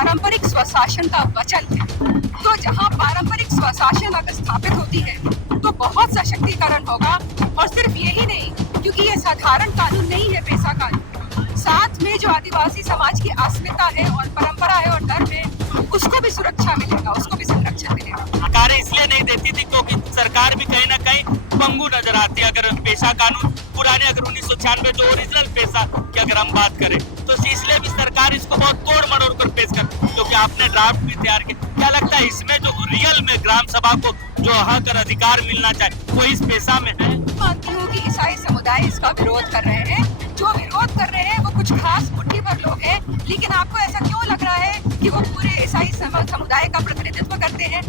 पारंपरिक स्वशासन का वचन है। तो जहाँ पारंपरिक स्वशासन अगर स्थापित होती है तो बहुत सशक्तिकरण होगा। और सिर्फ यही नहीं, क्योंकि ये साधारण कानून नहीं है, पेशा कानून, साथ में जो आदिवासी समाज की अस्मिता है और परंपरा है और धर्म है, उसको भी सुरक्षा मिलेगा, उसको भी संरक्षण मिलेगा। सरकार इसलिए नहीं देती थी क्योंकि सरकार भी कहीं ना कहीं पंगु नजर आती है। अगर पेशा कानून पुराने, अगर 1996 जो ओरिजिनल पेशा की अगर हम बात करें, तो इसलिए भी सरकार इसको बहुत तोड़ मरोड़ कर पेश कर, क्योंकि आपने ड्राफ्ट भी तैयार किया। क्या लगता है इसमें जो रियल में ग्राम सभा को जो हक और अधिकार मिलना चाहिए वो इस पेशा में है? मानती हूँ कि ईसाई समुदाय इसका विरोध कर रहे हैं। जो विरोध कर रहे हैं वो कुछ खास मुट्ठी भर लोग हैं। लेकिन आपको ऐसा क्यों लग रहा है कि वो पूरे ईसाई समुदाय का प्रतिनिधित्व करते हैं?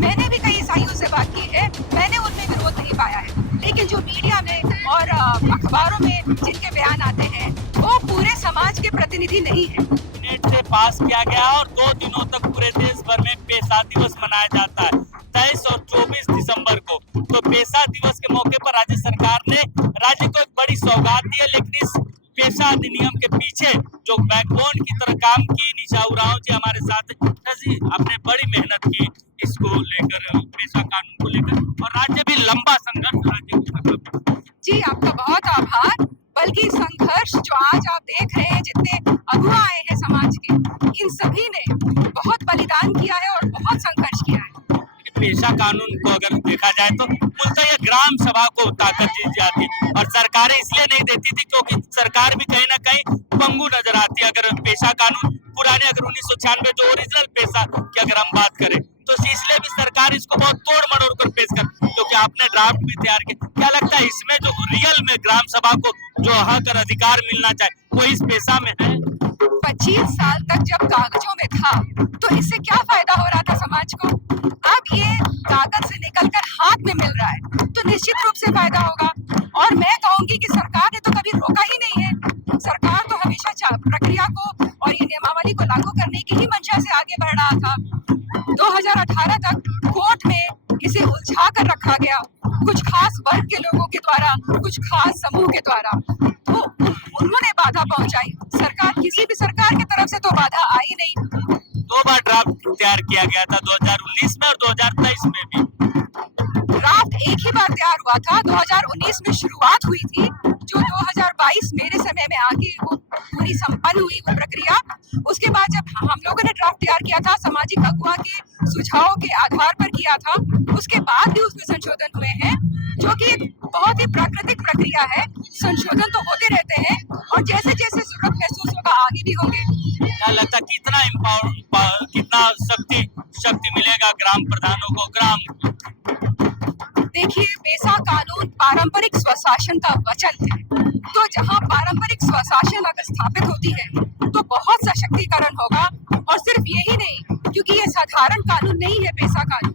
मैंने भी कई ईसाइयों से बात की है, मैंने उनमें विरोध नहीं पाया है। लेकिन जो मीडिया में और अखबारों में जिनके बयान आते हैं वो पूरे समाज के प्रतिनिधि नहीं है। नेट से पास किया गया और 2 दिनों तक पूरे देश भर में पेशा दिवस मनाया जाता है, 23 और 24 दिसंबर को। तो पेशा दिवस के मौके पर राज्य सरकार ने राज्य को एक बड़ी सौगात दी है। लेकिन इस पेशा अधिनियम के पीछे जो बैकबोन की तरह काम की निशा उरांव जी हमारे साथ जी, आपने बड़ी मेहनत की इसको लेकर, पेशा कानून को लेकर, और राज्य भी लंबा संघर्ष राज्य को करता। जी आपका बहुत आभार। बल्कि संघर्ष जो आज आप देख रहे हैं, जितने अगुआ आए हैं समाज के, इन सभी ने बहुत बलिदान किया है और बहुत संघर्ष किया है। पेशा कानून को अगर देखा जाए तो मूलतः ये ग्राम सभा को ताकत दी जाती है, और सरकारें इसलिए नहीं देती थी क्योंकि सरकार भी कहीं ना कहीं पंगु नजर आती है। अगर पेशा कानून पुराने, अगर 1996 जो ओरिजिनल पेशा की अगर हम बात करें, तो इसलिए भी सरकार इसको बहुत तोड़ मरोड़ कर पेश कर, क्योंकि आपने ड्राफ्ट भी तैयार किया। क्या लगता है इसमें जो रियल में ग्राम सभा को जो हक और अधिकार मिलना चाहिए वो इस पेशा में है? 25 साल तक जब कागजों में था तो इससे क्या फायदा हो रहा था समाज को? अब ये कागज से निकलकर हाथ में मिल रहा है तो निश्चित रूप से फायदा होगा। और मैं कहूंगी कि सरकार ने तो कभी रोका ही नहीं है। सरकार तो हमेशा प्रक्रिया को और ये नियमावली को लागू करने की ही मंशा से आगे बढ़ रहा था। 2018 तक कोर्ट में इसे उलझा कर रखा गया, कुछ खास वर्ग के लोगों के द्वारा, कुछ खास समूह के द्वारा। तो उन्होंने बाधा पहुंचाई। सरकार, किसी भी सरकार की तरफ से तो बाधा आई नहीं। 2 बार ड्राफ्ट तैयार किया गया था, 2019 में और 2023 में भी। ड्राफ्ट एक ही बार तैयार हुआ था, 2019 में शुरुआत हुई थी, जो 2022 मेरे समय में आके वो पूरी संपन्न हुई वो प्रक्रिया। उसके बाद जब हम लोगों ने ड्राफ्ट तैयार किया था, सामाजिक अगुआ के सुझावों के आधार पर किया था, उसके बाद भी उसमें संशोधन हुए हैं, जो कि एक बहुत ही प्राकृतिक प्रक्रिया है। संशोधन तो होते रहते हैं और जैसे जैसे जरूरत महसूस होगा आगे भी होंगे। क्या लगता है कितना शक्ति मिलेगा ग्राम प्रधानों को? देखिए, पेशा कानून पारंपरिक स्वशासन का वचन है। तो जहाँ पारंपरिक स्वशासन अगर स्थापित होती है तो बहुत सशक्तिकरण होगा। और सिर्फ यही नहीं, क्योंकि ये साधारण कानून नहीं है, पेशा कानून,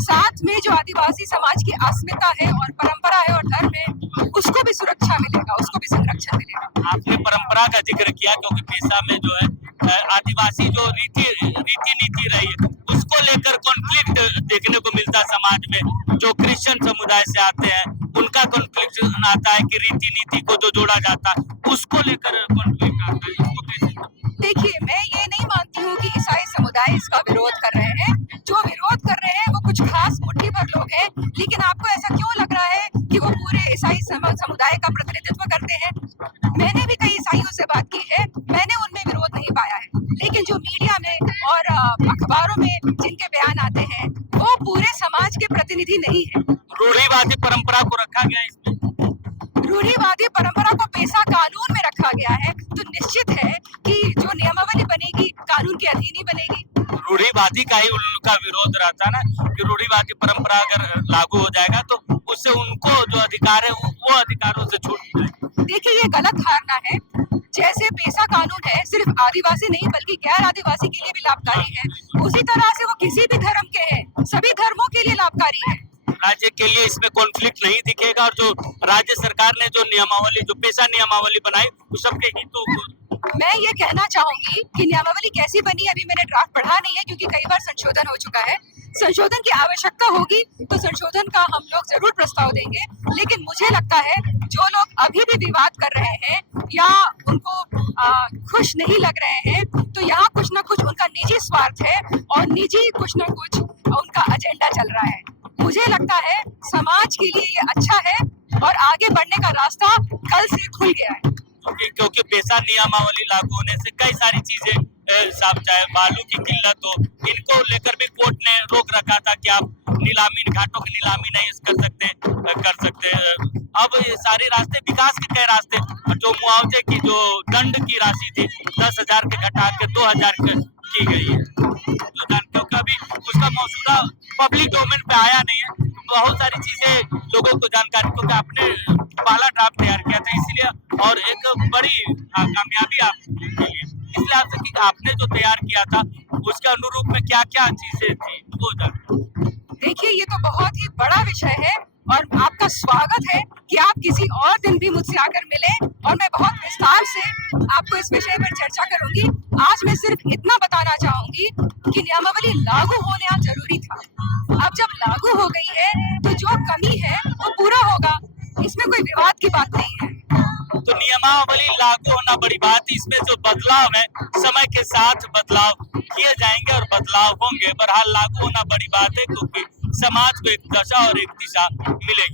साथ में जो आदिवासी समाज की अस्मिता है और परंपरा है और धर्म है, उसको भी सुरक्षा मिलेगा, उसको भी संरक्षण मिलेगा। आपने परंपरा का जिक्र किया, क्योंकि पेशा में जो है आदिवासी जो रीति नीति रही है उसको लेकर कॉन्फ्लिक्ट देखने को मिलता है समाज में। जो क्रिश्चियन समुदाय से आते हैं उनका कॉन्फ्लिक्ट आता है कि रीति नीति को जो जोड़ा जाता है उसको लेकर कॉन्फ्लिक्ट आता है। इसको कैसे? देखिए, मैं ये नहीं मानती हूँ कि ईसाई समुदाय इसका विरोध कर रहे हैं। जो विरोध कर रहे हैं वो कुछ खास मुट्ठी भर लोग हैं। लेकिन आपको ऐसा क्यों लग रहा है कि वो पूरे ईसाई समुदाय का प्रतिनिधित्व करते हैं? मैंने भी कई ईसाइयों से बात की है, मैंने उनमें विरोध नहीं पाया है। लेकिन जो मीडिया में और अखबारों में जिनके बयान आते हैं वो पूरे समाज के प्रतिनिधि नहीं है। रूढ़िवादी परंपरा को रखा गया है इसमें। रूढ़िवादी परंपरा को पेशा कानून में रखा गया है तो निश्चित है कि जो नियमावली बनेगी कानून के अधीन ही बनेगी। रूढ़िवादी का ही उनका विरोध रहता ना कि रूढ़िवादी परंपरा अगर लागू हो जाएगा तो उससे उनको जो अधिकार है वो अधिकारों से छूट जाएगा। देखिए, ये गलत धारणा है। जैसे पेशा कानून है सिर्फ आदिवासी नहीं बल्कि गैर आदिवासी के लिए भी लाभकारी है, उसी तरह से वो किसी भी धर्म के हैं, सभी धर्मों के लिए लाभकारी है। राज्य के लिए इसमें कॉन्फ्लिक्ट नहीं दिखेगा, और जो राज्य सरकार ने जो नियमावली, जो पेशा नियमावली बनाई, वो सबके हितों को। मैं ये कहना चाहूंगी कि नियमावली कैसी बनी, अभी मैंने ड्राफ्ट पढ़ा नहीं है क्योंकि कई बार संशोधन हो चुका है। संशोधन की आवश्यकता होगी तो संशोधन का हम लोग जरूर प्रस्ताव देंगे। लेकिन मुझे लगता है जो लोग अभी भी विवाद कर रहे हैं या उनको खुश नहीं लग रहे हैं, तो यहाँ कुछ ना कुछ उनका निजी कुछ ना कुछ उनका एजेंडा चल रहा है। मुझे लगता है समाज के लिए ये अच्छा है और आगे बढ़ने का रास्ता कल से खुल गया है। क्योंकि पेशा नियमावली लागू होने से कई सारी चीजें साफ, चाहे बालू की किल्लत हो, इनको लेकर भी कोर्ट ने रोक रखा था कि आप नीलामी, घाटों की नीलामी नहीं कर सकते। अब ये सारे रास्ते, विकास के कई रास्ते, जो मुआवजे की जो दंड की राशि थी 10,000 के घटा के 2,000 की गई है, जो क्योंकि अभी उसका मौजूदा पब्लिक डोमेन पे आया नहीं है, बहुत सारी चीजें लोगों को जानकारी, क्योंकि आपने पहला ड्राफ्ट तैयार किया था इसीलिए, और एक बड़ी कामयाबी आपके लिए, इसलिए आपसे कि आपने जो तैयार किया था उसके अनुरूप में क्या क्या चीजें थी वो जान। देखिए, ये तो बहुत ही बड़ा विषय है और आपका स्वागत है कि आप किसी और दिन भी मुझसे आकर मिले और मैं बहुत विस्तार से आपको इस विषय पर चर्चा करूंगी। आज मैं सिर्फ इतना बताना चाहूंगी कि नियमावली लागू होना जरूरी था। अब जब लागू हो गई है तो जो कमी है वो पूरा होगा, इसमें कोई विवाद की बात नहीं है। तो नियमावली लागू होना बड़ी बात, इसमें जो बदलाव है समय के साथ बदलाव किए जाएंगे और बदलाव होंगे। बहरहाल लागू होना बड़ी बात है, क्योंकि समाज को एक दशा और एक दिशा मिलेगी।